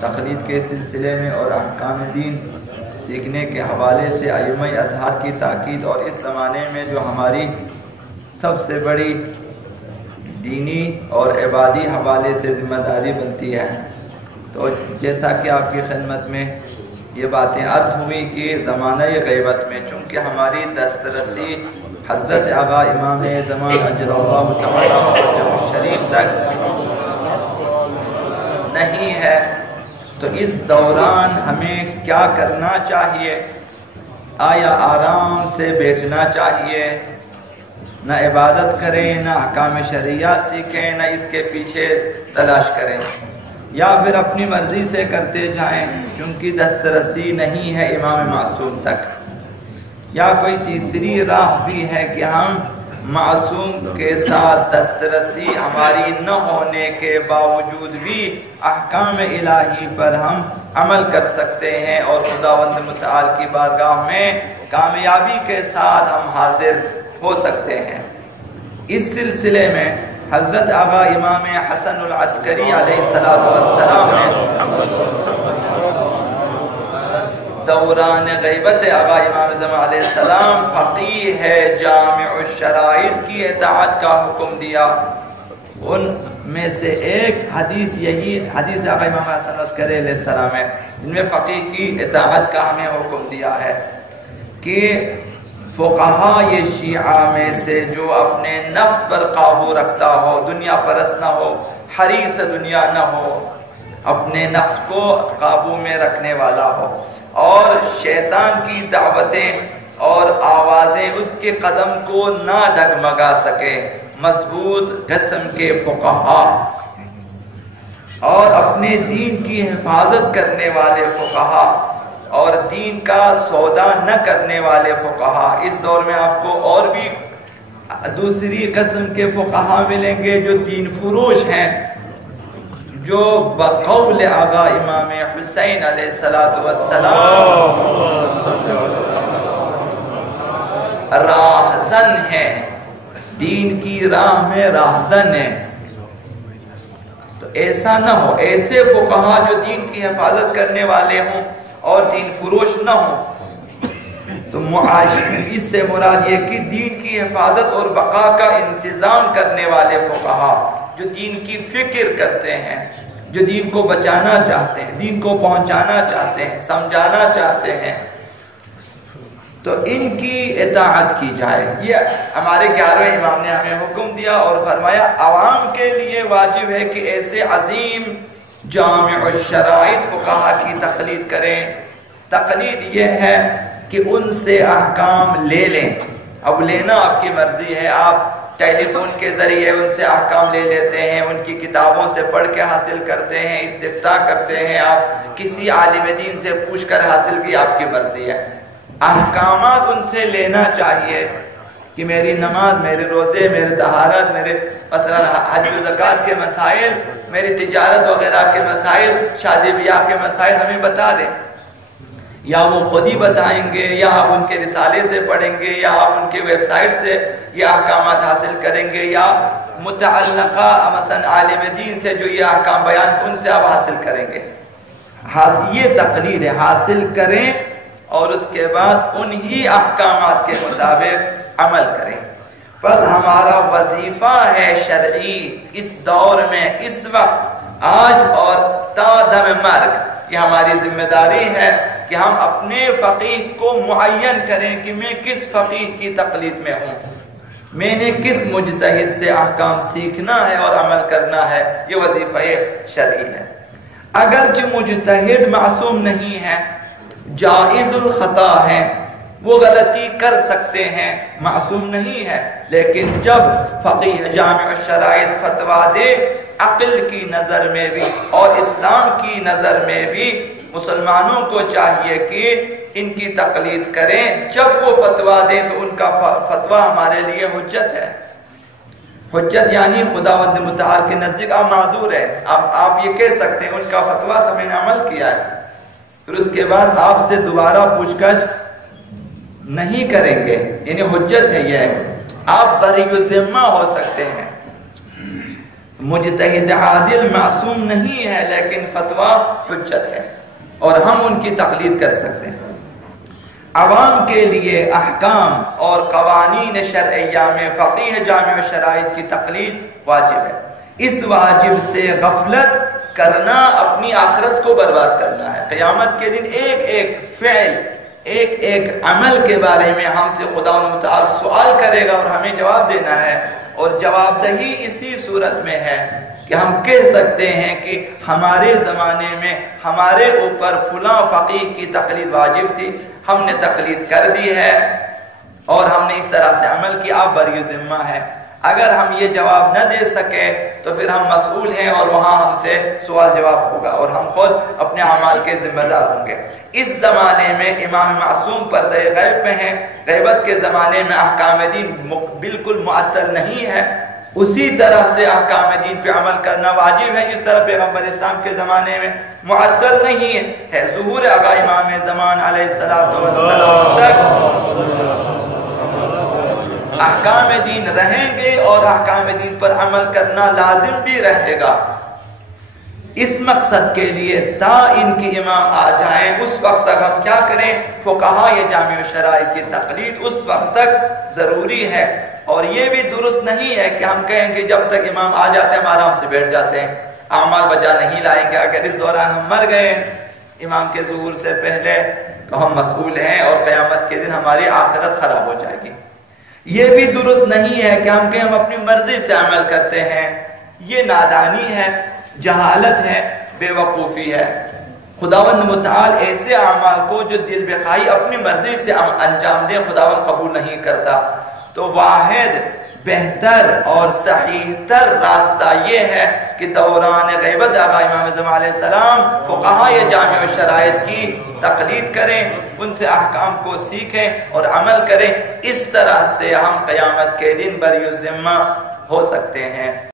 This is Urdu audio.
تقلید کے سلسلے میں اور احکام دین سیکھنے کے حوالے سے ائمہ اطہار کی تاکید، اور اس زمانے میں جو ہماری سب سے بڑی دینی اور عبادی حوالے سے ذمہ داری بنتی ہے. تو جیسا کہ آپ کی خدمت میں یہ باتیں عرض ہوئی کہ زمانہ غیبت میں چونکہ ہماری دسترسی حضرت آقا امام زمان اجل اللہ تعالی شریف تک نہیں ہے، تو اس دوران ہمیں کیا کرنا چاہیے؟ آیا آرام سے بیٹھنا چاہیے، نہ عبادت کریں، نہ احکام شریعہ سیکھیں، نہ اس کے پیچھے تلاش کریں، یا پھر اپنی مرضی سے کرتے جائیں چونکہ دسترسی نہیں ہے امام معصوم تک؟ یا کوئی تیسری راہ بھی ہے کہ ہم معصوم کے ساتھ دسترسی ہماری نہ ہونے کے باوجود بھی احکام الہی پر ہم عمل کر سکتے ہیں اور خداوند متعال کی بارگاہ میں کامیابی کے ساتھ ہم حاضر ہو سکتے ہیں؟ اس سلسلے میں حضرت آقا امام حسن العسکری علیہ السلام نے دوران غیبت آقا امام زمان علیہ السلام فقیہ ہے، جامع الشرائط کی اطاعت کا حکم دیا. ان میں سے ایک حدیث یہی حدیث آقا امام حسن العسکری علیہ السلام ہے جن میں فقیہ کی اطاعت کا ہمیں حکم دیا ہے کہ فقہا یہ شیعہ میں سے جو اپنے نفس پر قابو رکھتا ہو، دنیا پرست نہ ہو، حریص دنیا نہ ہو، اپنے نفس کو قابو میں رکھنے والا ہو اور شیطان کی دعوتیں اور آوازیں اس کے قدم کو نہ ڈگمگا سکے، مضبوط قسم کے فقہا اور اپنے دین کی حفاظت کرنے والے فقہا اور دین کا سودا نہ کرنے والے فقہا. اس دور میں آپ کو اور بھی دوسری قسم کے فقہا ملیں گے جو دین فروش ہیں، جو بقول آقا امام حسین علیہ السلام راہزن ہیں، دین کی راہ میں راہزن ہیں. تو ایسا نہ ہو، ایسے فقہا جو دین کی حفاظت کرنے والے ہوں اور دین فروش نہ ہو. تو معاشر اس سے مراد یہ کہ دین کی حفاظت اور بقا کا انتظام کرنے والے فقہا جو دین کی فکر کرتے ہیں، جو دین کو بچانا چاہتے ہیں، دین کو پہنچانا چاہتے ہیں، سمجھانا چاہتے ہیں، تو ان کی اطاعت کی جائے. یہ ہمارے 11ویں امام نے ہمیں حکم دیا اور فرمایا عوام کے لیے واجب ہے کہ ایسے عظیم جامع الشرائط فقہا کی تقلید کریں. تقلید یہ ہے کہ ان سے احکام لے لیں. اب لینا آپ کی مرضی ہے، آپ ٹیلی فون کے ذریعے ان سے احکام لے لیتے ہیں، ان کی کتابوں سے پڑھ کے حاصل کرتے ہیں، استفتاء کرتے ہیں، آپ کسی عالم دین سے پوچھ کر حاصل کی، آپ کی مرضی ہے. احکامات ان سے لینا چاہیے کہ میری نماز، میرے روزے، میرے طہارت، میرے مثلا حج و زکوٰۃ کے مسائل، میری تجارت وغیرہ کے مسائل، شادی بیاہ کے مسائل ہمیں بتا دیں. یا وہ خود ہی بتائیں گے، یا آپ ان کے رسالے سے پڑھیں گے، یا آپ ان کے ویب سائٹ سے یہ احکامات حاصل کریں گے، یا متعلقہ مثلا عالم دین سے جو یہ احکام بیان ان سے آپ حاصل کریں گے. یہ تقلید ہے، حاصل کریں اور اس کے بعد انہی احکامات کے مطابق عمل کریں. بس ہمارا وظیفہ ہے شرعی اس دور میں، اس وقت، آج اور تا دم مرگ، یہ ہماری ذمہ داری ہے کہ ہم اپنے فقیہ کو معین کریں کہ میں کس فقیہ کی تقلید میں ہوں، میں نے کس مجتہد سے احکام سیکھنا ہے اور عمل کرنا ہے. یہ وظیفہ شرعی ہے. اگرچہ مجتہد معصوم نہیں ہے، جائز الخطا ہے، وہ غلطی کر سکتے ہیں، معصوم نہیں ہے، لیکن جب فقیہ جامع الشرائط فتویٰ دے، عقل کی نظر میں بھی اور اسلام کی نظر میں بھی مسلمانوں کو چاہیے کہ ان کی تقلید کریں. جب وہ فتویٰ دیں تو ان کا فتویٰ ہمارے لیے حجت ہے. حجت یعنی خداوند متعال کے نزدیک آپ معذور ہے. آپ یہ کہہ سکتے ہیں ان کا فتویٰ تھا، میں نے عمل کیا ہے، پھر اس کے بعد آپ سے دوبارہ پوچھ کر نہیں کریں گے، یعنی حجت ہے. یہ آپ بری ذمہ ہو سکتے ہیں. مجتہد عادل معصوم نہیں ہے، لیکن فتویٰ حجت ہے اور ہم ان کی تقلید کر سکتے ہیں۔ عوام کے لیے احکام اور قوانین شرعیہ میں فقیہ جامع شرائط کی تقلید واجب ہے۔ اس واجب سے غفلت کرنا اپنی آخرت کو برباد کرنا ہے۔ قیامت کے دن ایک ایک فعل، ایک ایک عمل کے بارے میں ہم سے خدا متعال سوال کرے گا اور ہمیں جواب دینا ہے، اور جواب دہی اسی صورت میں ہے کہ ہم کہہ سکتے ہیں کہ ہمارے زمانے میں ہمارے اوپر فلاں فقیہ کی تقلید واجب تھی، ہم نے تقلید کر دی ہے اور ہم نے اس طرح سے عمل کیا، آپ بری ذمہ ہے۔ اگر ہم یہ جواب نہ دے سکے تو پھر ہم مسئول ہیں اور وہاں ہم سے سوال جواب ہوگا اور ہم خود اپنے اعمال کے ذمہ دار ہوں گے۔ اس زمانے میں امام معصوم پردہ غیب میں ہیں، غیبت کے زمانے میں احکام دین بالکل معطل نہیں ہے، اسی طرح سے احکام دین پہ عمل کرنا واجب ہے جس طرح پیغمبر اسلام کے زمانے میں معطل نہیں ہے۔ ظہور آقا امام زمان علیہ السلام تک احکام دین رہیں گے اور احکام دین پر عمل کرنا لازم بھی رہے گا۔ اس مقصد کے لیے تا ان کے امام آ جائیں اس وقت تک ہم کیا کریں؟ فقہا یہ جامع شرائط کی تقلید اس وقت تک ضروری ہے، اور یہ بھی درست نہیں ہے کہ ہم کہیں کہ جب تک امام آ جاتے ہیں ہم آرام سے بیٹھ جاتے ہیں، اعمال بجا نہیں لائیں گے، اگر اس دوران ہم مر گئے امام کے ظہور سے پہلے تو ہم مسئول ہیں اور قیامت کے دن ہماری آخرت خراب ہو جائے گی۔ یہ بھی درست نہیں ہے کہ ہم کہیں ہم اپنی مرضی سے عمل کرتے ہیں، یہ نادانی ہے، جہالت ہے، بے وقوفی ہے۔ خداوند متعال ایسے اعمال کو جو دل بخواہی اپنی مرضی سے انجام دیں خداوند قبول نہیں کرتا، تو واحد بہتر اور صحیح تر راستہ یہ ہے کہ دوران غیبت آقا امام زمان علیہ السلام فقہاء جامع شرائط کی تقلید کریں، ان سے احکام کو سیکھیں اور عمل کریں، اس طرح سے ہم قیامت کے دن بری الذمہ ہو سکتے ہیں۔